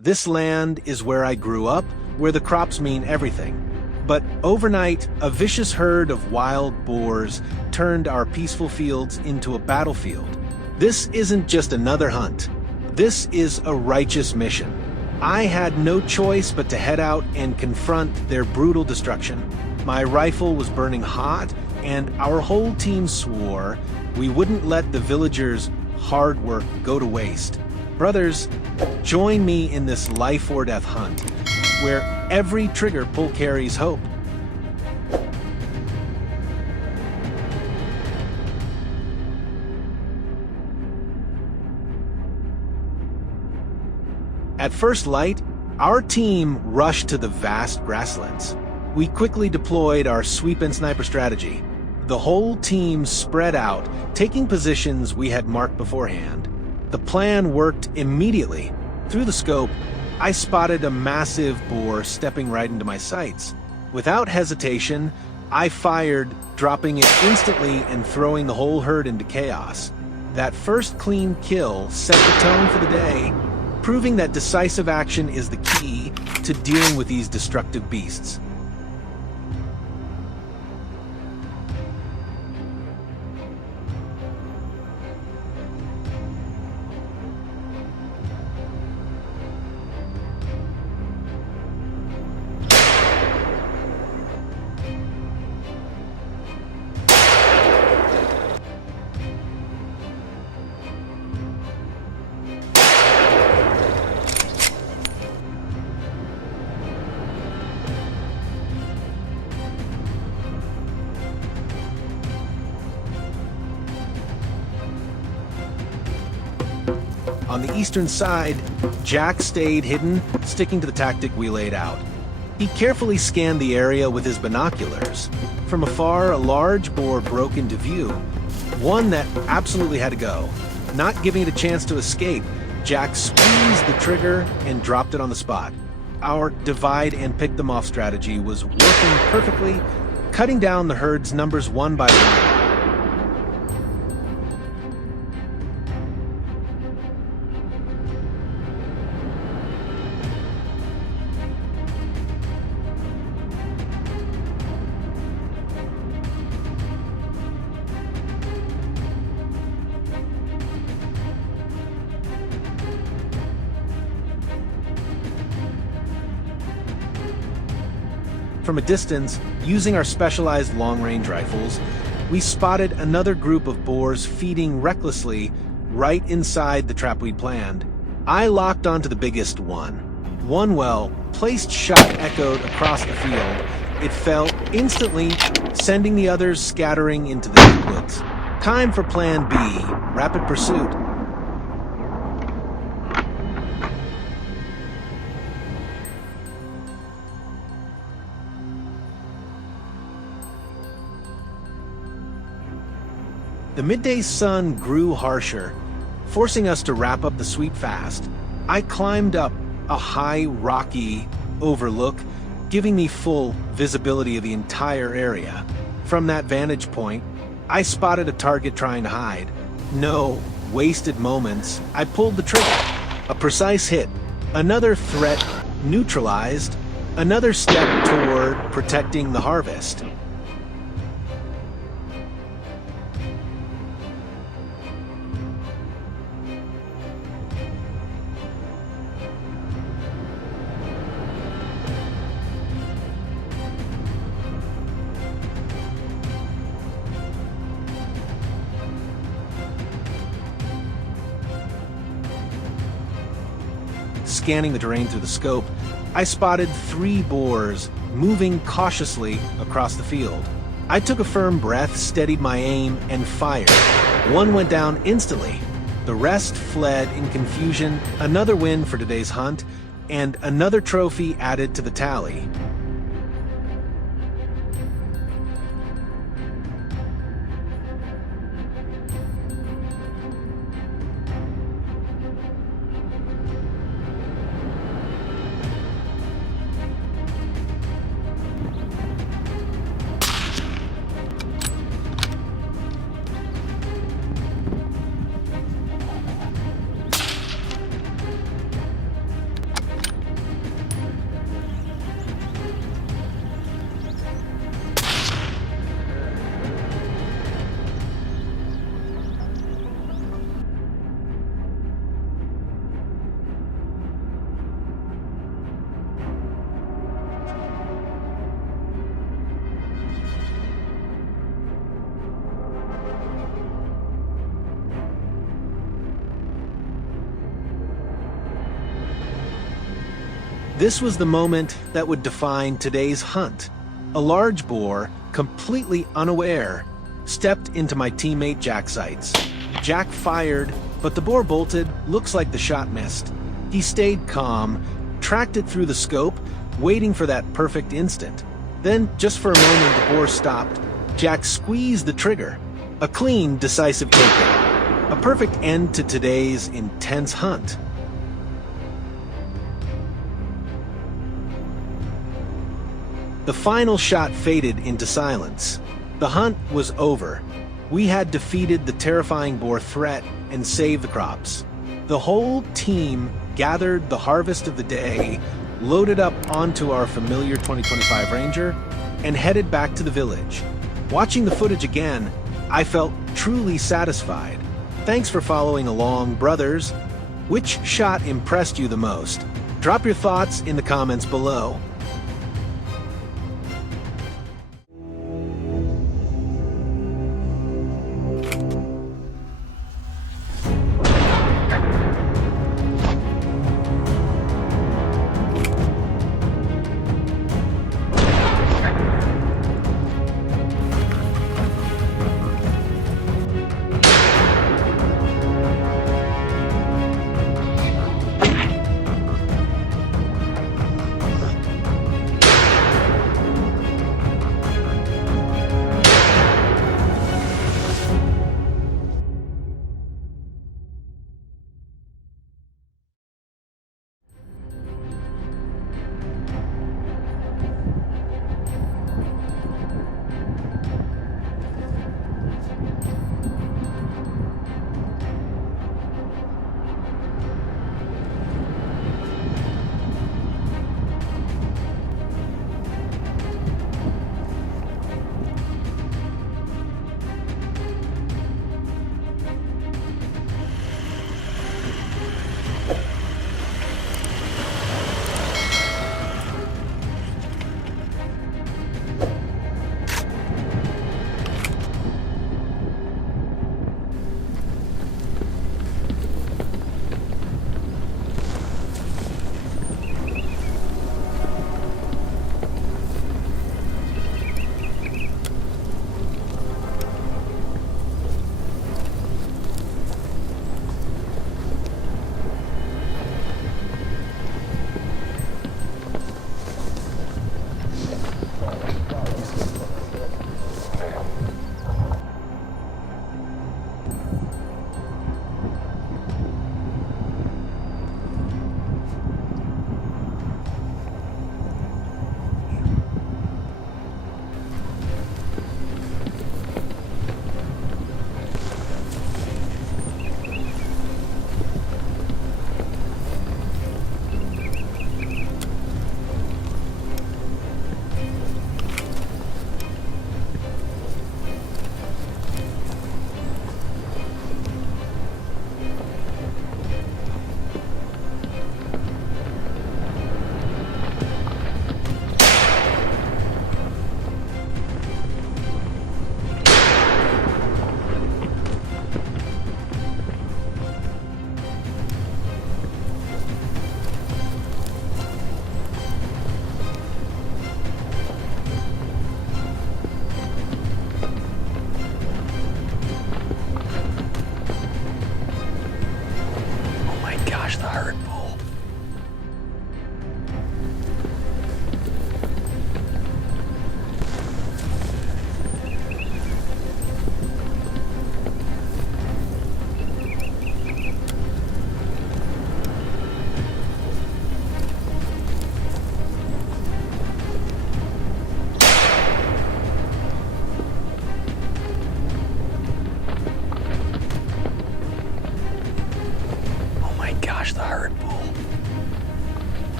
This land is where I grew up, where the crops mean everything. But overnight, a vicious herd of wild boars turned our peaceful fields into a battlefield. This isn't just another hunt. This is a righteous mission. I had no choice but to head out and confront their brutal destruction. My rifle was burning hot, and our whole team swore we wouldn't let the villagers' hard work go to waste. Brothers, join me in this life-or-death hunt, where every trigger pull carries hope. At first light, our team rushed to the vast grasslands. We quickly deployed our sweep and sniper strategy. The whole team spread out, taking positions we had marked beforehand. The plan worked immediately. Through the scope, I spotted a massive boar stepping right into my sights. Without hesitation, I fired, dropping it instantly and throwing the whole herd into chaos. That first clean kill set the tone for the day, proving that decisive action is the key to dealing with these destructive beasts. On the eastern side, Jack stayed hidden, sticking to the tactic we laid out. He carefully scanned the area with his binoculars. From afar, a large boar broke into view, one that absolutely had to go. Not giving it a chance to escape, Jack squeezed the trigger and dropped it on the spot. Our divide and pick them off strategy was working perfectly, cutting down the herd's numbers one by one. From a distance, using our specialized long-range rifles, we spotted another group of boars feeding recklessly right inside the trap we'd planned. I locked onto the biggest one. One well-placed shot echoed across the field. It fell instantly, sending the others scattering into the deep woods. Time for Plan B, rapid pursuit. The midday sun grew harsher, forcing us to wrap up the sweep fast. I climbed up a high, rocky overlook, giving me full visibility of the entire area. From that vantage point, I spotted a target trying to hide. No wasted moments. I pulled the trigger. A precise hit. Another threat neutralized. Another step toward protecting the harvest. Scanning the terrain through the scope, I spotted 3 boars moving cautiously across the field. I took a firm breath, steadied my aim, and fired. One went down instantly. The rest fled in confusion. Another win for today's hunt, and another trophy added to the tally. This was the moment that would define today's hunt. A large boar, completely unaware, stepped into my teammate Jack's sights. Jack fired, but the boar bolted. Looks like the shot missed. He stayed calm, tracked it through the scope, waiting for that perfect instant. Then, just for a moment, the boar stopped. Jack squeezed the trigger. A clean, decisive takedown. A perfect end to today's intense hunt. The final shot faded into silence. The hunt was over. We had defeated the terrifying boar threat and saved the crops. The whole team gathered the harvest of the day, loaded up onto our familiar 2025 Ranger, and headed back to the village. Watching the footage again, I felt truly satisfied. Thanks for following along, brothers. Which shot impressed you the most? Drop your thoughts in the comments below.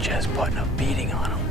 just putting a beating on him.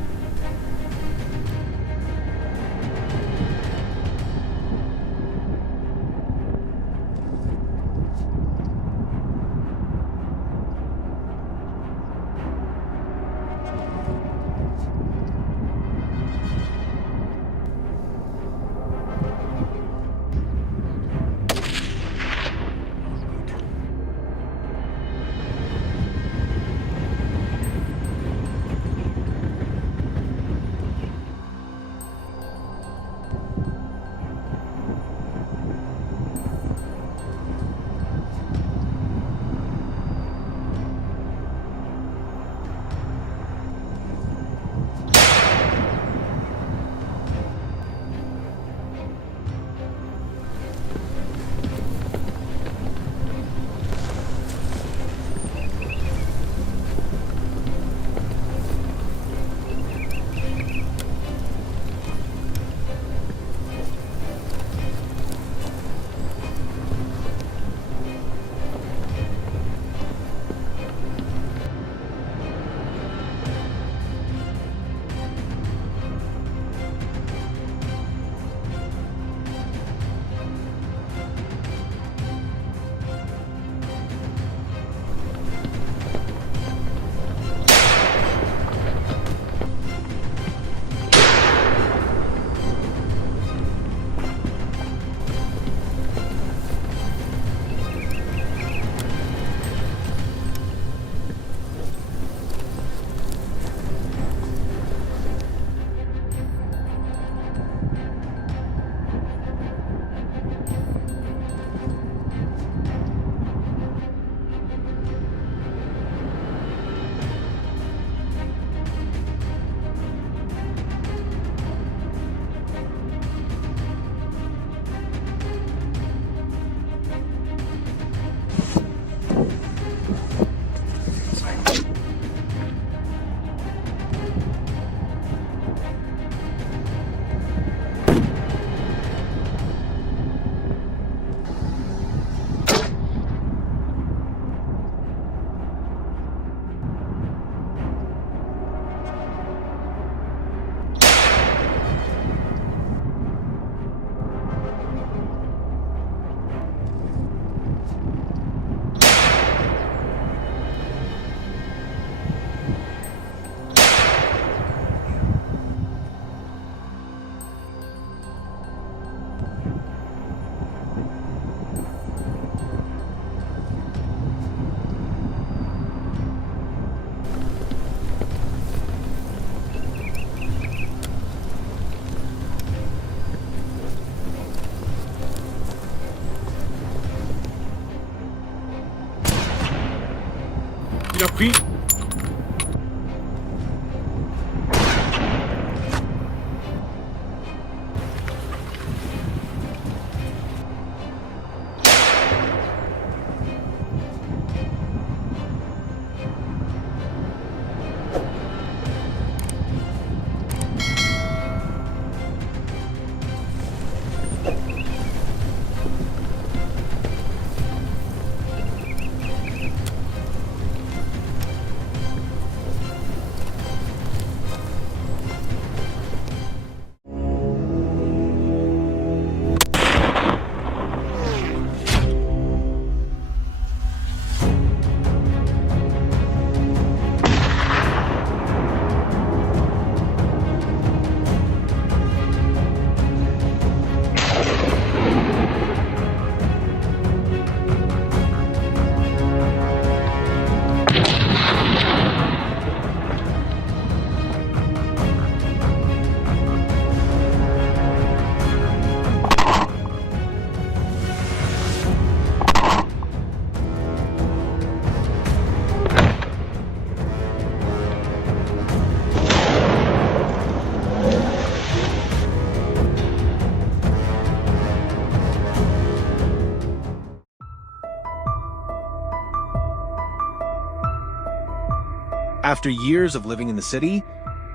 After years of living in the city,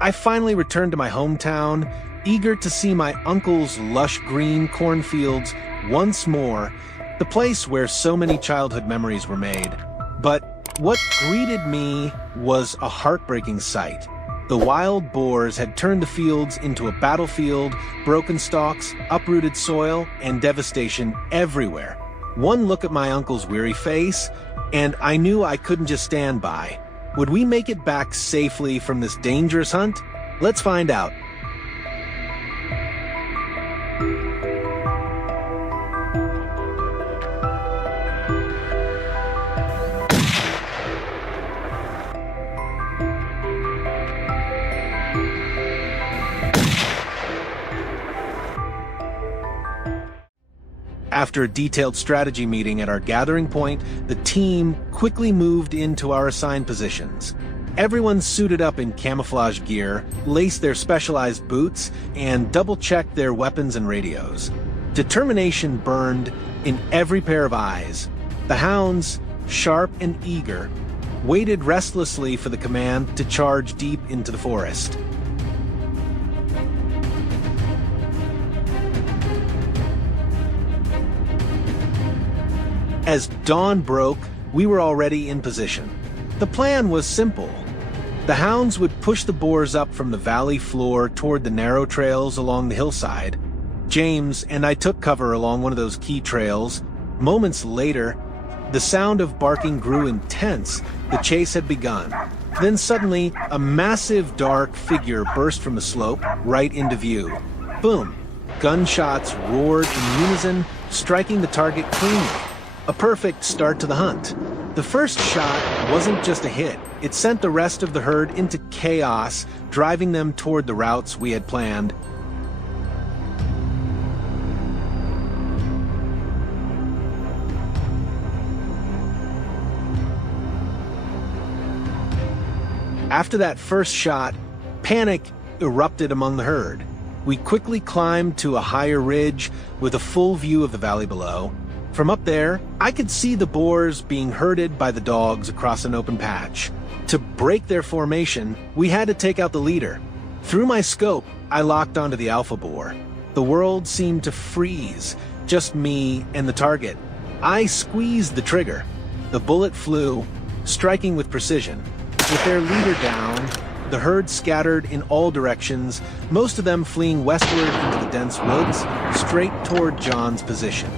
I finally returned to my hometown, eager to see my uncle's lush green cornfields once more, the place where so many childhood memories were made. But what greeted me was a heartbreaking sight. The wild boars had turned the fields into a battlefield, broken stalks, uprooted soil, and devastation everywhere. One look at my uncle's weary face, and I knew I couldn't just stand by. Would we make it back safely from this dangerous hunt? Let's find out. After a detailed strategy meeting at our gathering point, the team quickly moved into our assigned positions. Everyone suited up in camouflage gear, laced their specialized boots, and double-checked their weapons and radios. Determination burned in every pair of eyes. The hounds, sharp and eager, waited restlessly for the command to charge deep into the forest. As dawn broke, we were already in position. The plan was simple. The hounds would push the boars up from the valley floor toward the narrow trails along the hillside. James and I took cover along one of those key trails. Moments later, the sound of barking grew intense. The chase had begun. Then suddenly, a massive dark figure burst from the slope right into view. Boom! Gunshots roared in unison, striking the target cleanly. A perfect start to the hunt. The first shot wasn't just a hit. It sent the rest of the herd into chaos, driving them toward the routes we had planned. After that first shot, panic erupted among the herd. We quickly climbed to a higher ridge with a full view of the valley below. From up there, I could see the boars being herded by the dogs across an open patch. To break their formation, we had to take out the leader. Through my scope, I locked onto the alpha boar. The world seemed to freeze, just me and the target. I squeezed the trigger. The bullet flew, striking with precision. With their leader down, the herd scattered in all directions, most of them fleeing westward into the dense woods, straight toward John's position.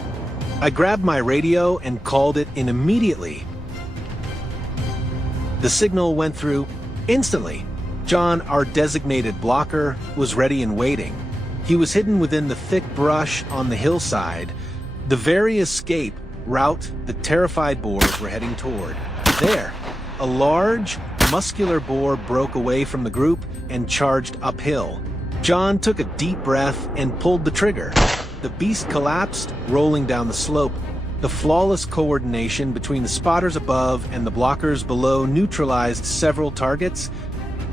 I grabbed my radio and called it in immediately. The signal went through instantly. John, our designated blocker, was ready and waiting. He was hidden within the thick brush on the hillside, the very escape route the terrified boars were heading toward. There, a large, muscular boar broke away from the group and charged uphill. John took a deep breath and pulled the trigger. The beast collapsed, rolling down the slope. The flawless coordination between the spotters above and the blockers below neutralized several targets,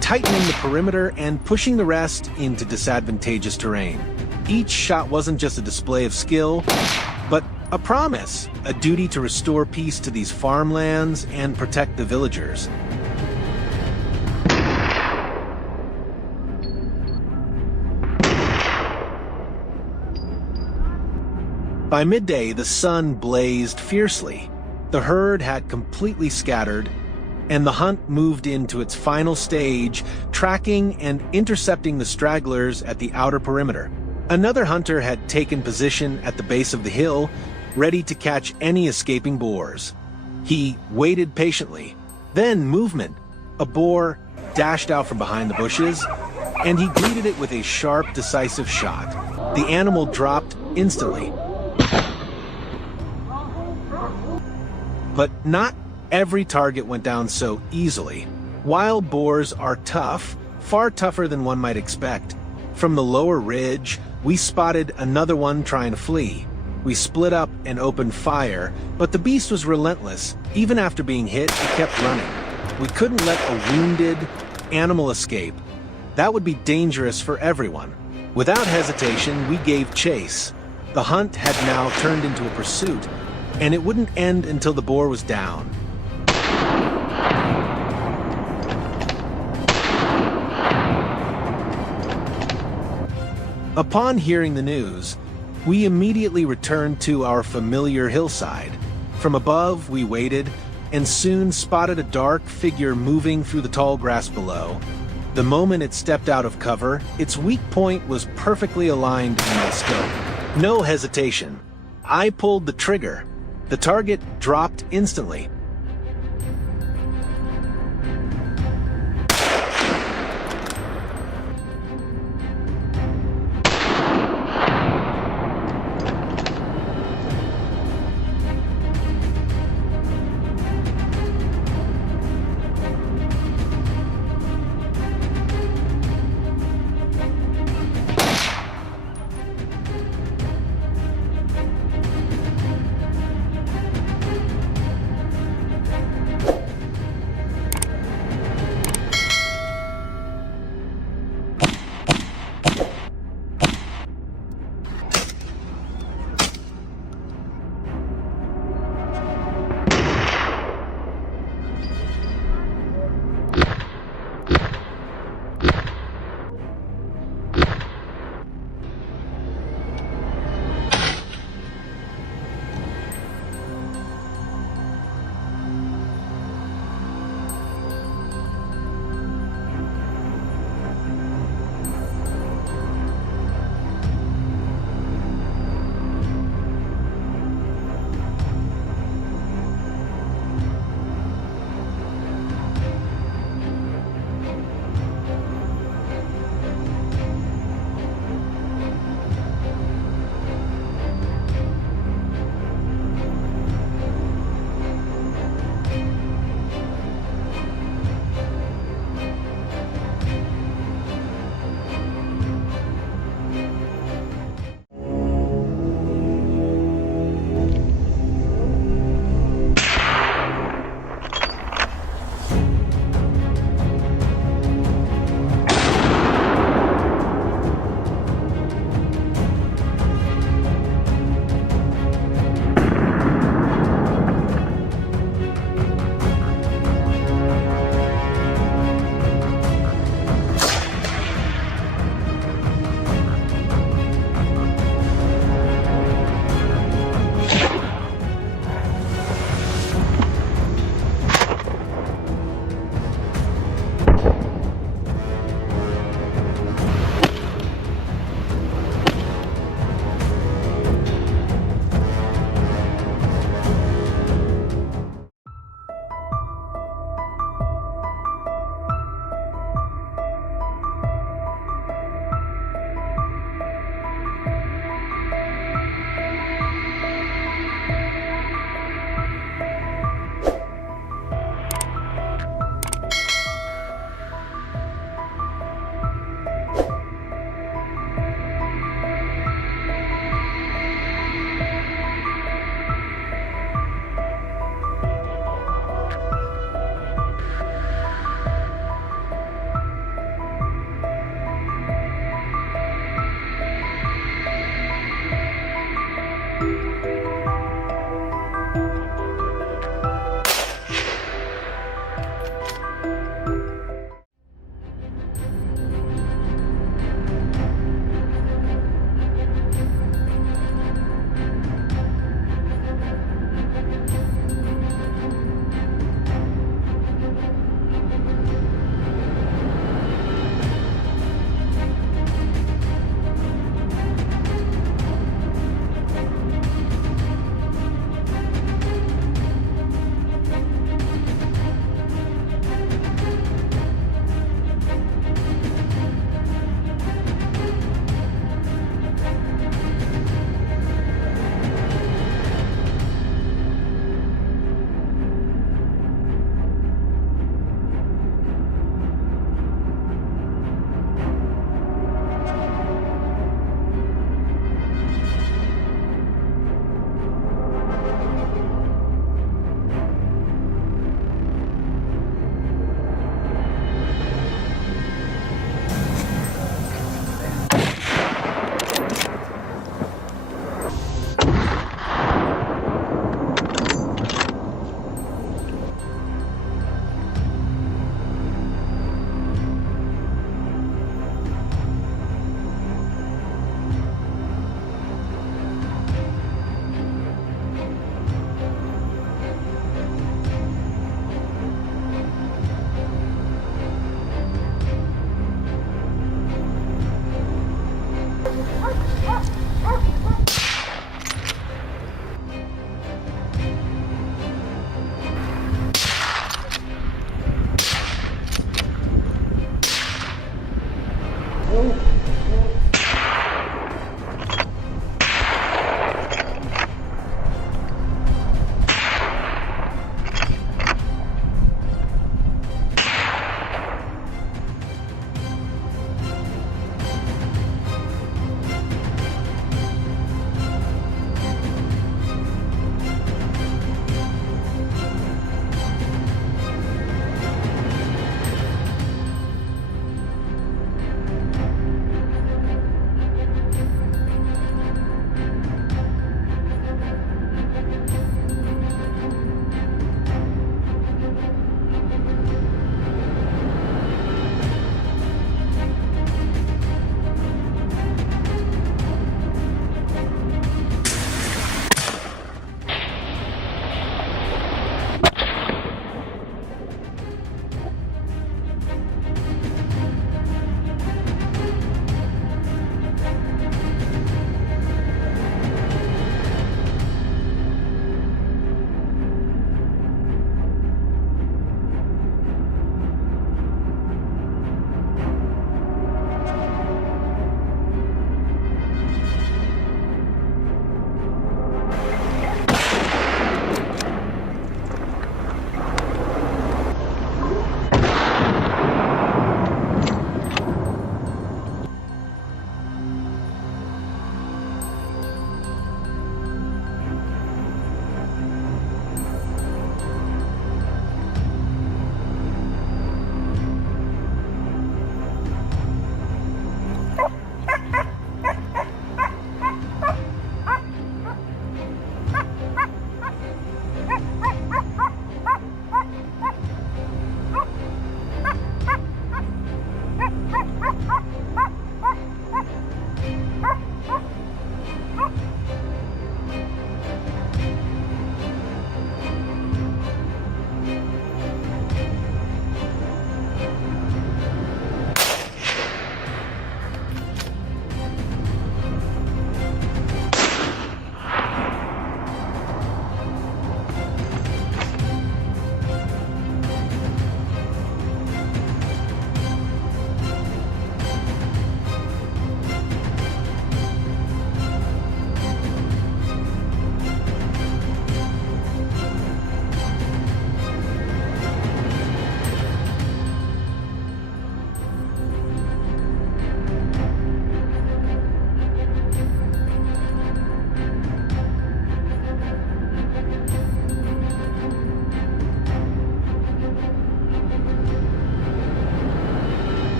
tightening the perimeter and pushing the rest into disadvantageous terrain. Each shot wasn't just a display of skill, but a promise, a duty to restore peace to these farmlands and protect the villagers. By midday, the sun blazed fiercely. The herd had completely scattered, and the hunt moved into its final stage, tracking and intercepting the stragglers at the outer perimeter. Another hunter had taken position at the base of the hill, ready to catch any escaping boars. He waited patiently. Then movement. A boar dashed out from behind the bushes, and he greeted it with a sharp, decisive shot. The animal dropped instantly. But not every target went down so easily. Wild boars are tough, far tougher than one might expect. From the lower ridge, we spotted another one trying to flee. We split up and opened fire, but the beast was relentless. Even after being hit, it kept running. We couldn't let a wounded animal escape. That would be dangerous for everyone. Without hesitation, we gave chase. The hunt had now turned into a pursuit, and it wouldn't end until the boar was down. Upon hearing the news, we immediately returned to our familiar hillside. From above, we waited, and soon spotted a dark figure moving through the tall grass below. The moment it stepped out of cover, its weak point was perfectly aligned in my scope. No hesitation. I pulled the trigger. The target dropped instantly.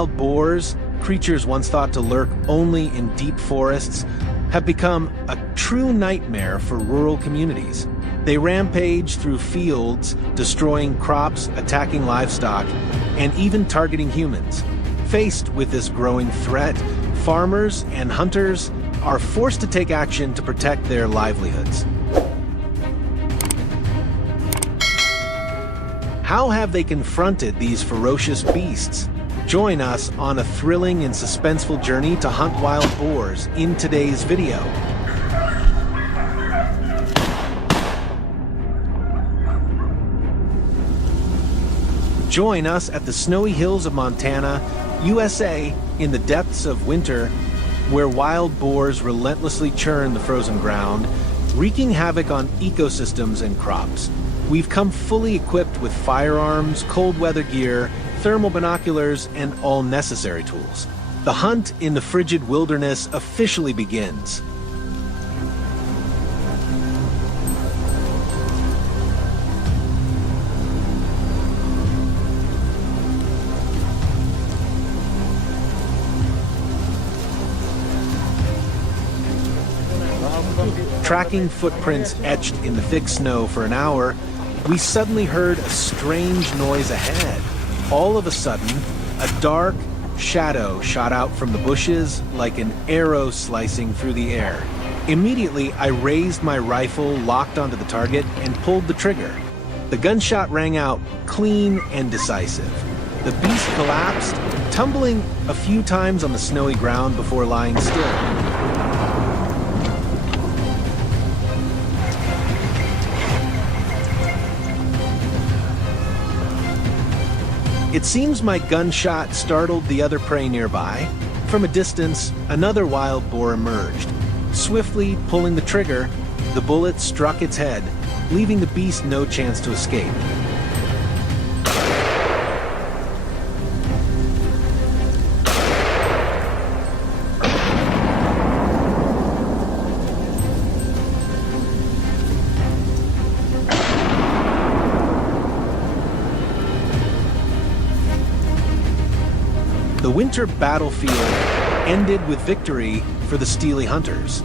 Wild boars, creatures once thought to lurk only in deep forests, have become a true nightmare for rural communities. They rampage through fields, destroying crops, attacking livestock, and even targeting humans. Faced with this growing threat, farmers and hunters are forced to take action to protect their livelihoods. How have they confronted these ferocious beasts? Join us on a thrilling and suspenseful journey to hunt wild boars in today's video. Join us at the snowy hills of Montana, USA, in the depths of winter, where wild boars relentlessly churn the frozen ground, wreaking havoc on ecosystems and crops. We've come fully equipped with firearms, cold weather gear, thermal binoculars, and all necessary tools. The hunt in the frigid wilderness officially begins. Tracking footprints etched in the thick snow for an hour, we suddenly heard a strange noise ahead. All of a sudden, a dark shadow shot out from the bushes like an arrow slicing through the air. Immediately, I raised my rifle, locked onto the target, and pulled the trigger. The gunshot rang out clean and decisive. The beast collapsed, tumbling a few times on the snowy ground before lying still. It seems my gunshot startled the other prey nearby. From a distance, another wild boar emerged. Swiftly pulling the trigger, the bullet struck its head, leaving the beast no chance to escape. The winter battlefield ended with victory for the steely hunters.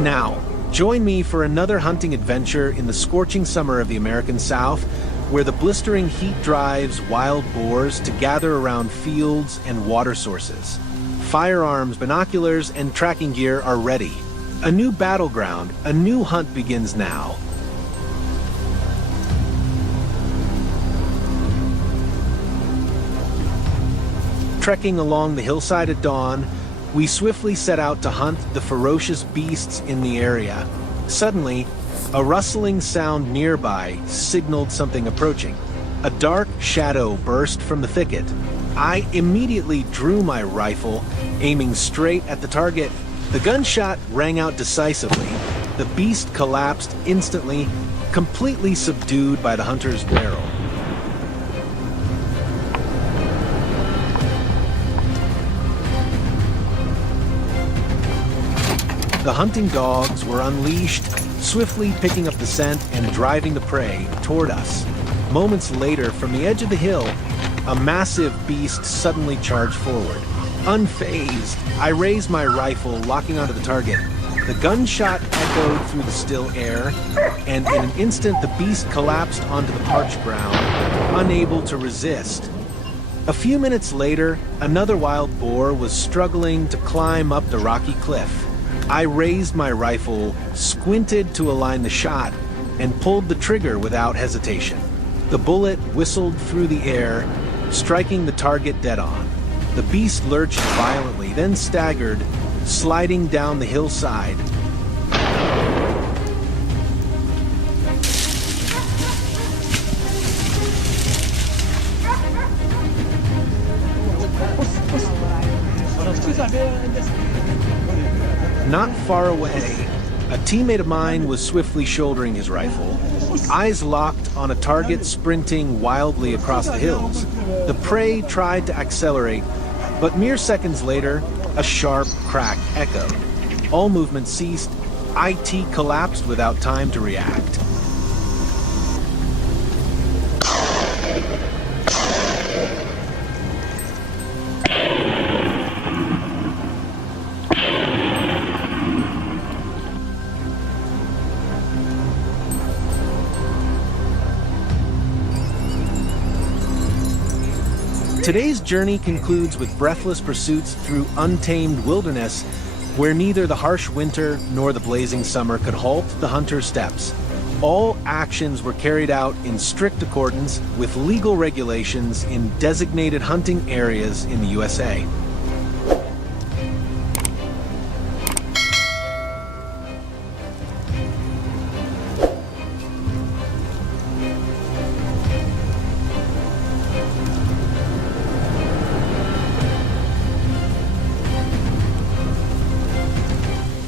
Now, join me for another hunting adventure in the scorching summer of the American South, where the blistering heat drives wild boars to gather around fields and water sources. Firearms, binoculars, and tracking gear are ready. A new battleground, a new hunt begins now. Trekking along the hillside at dawn, we swiftly set out to hunt the ferocious beasts in the area. Suddenly, a rustling sound nearby signaled something approaching. A dark shadow burst from the thicket. I immediately drew my rifle, aiming straight at the target. The gunshot rang out decisively. The beast collapsed instantly, completely subdued by the hunter's barrel. The hunting dogs were unleashed, swiftly picking up the scent and driving the prey toward us. Moments later, from the edge of the hill, a massive beast suddenly charged forward. Unfazed, I raised my rifle, locking onto the target. The gunshot echoed through the still air, and in an instant the beast collapsed onto the parched ground, unable to resist. A few minutes later, another wild boar was struggling to climb up the rocky cliff. I raised my rifle, squinted to align the shot, and pulled the trigger without hesitation. The bullet whistled through the air, striking the target dead on. The beast lurched violently, then staggered, sliding down the hillside. Not far away, a teammate of mine was swiftly shouldering his rifle, eyes locked on a target sprinting wildly across the hills. The prey tried to accelerate, but mere seconds later, a sharp crack echoed. All movement ceased. IT collapsed without time to react. Today's journey concludes with breathless pursuits through untamed wilderness, where neither the harsh winter nor the blazing summer could halt the hunter's steps. All actions were carried out in strict accordance with legal regulations in designated hunting areas in the USA.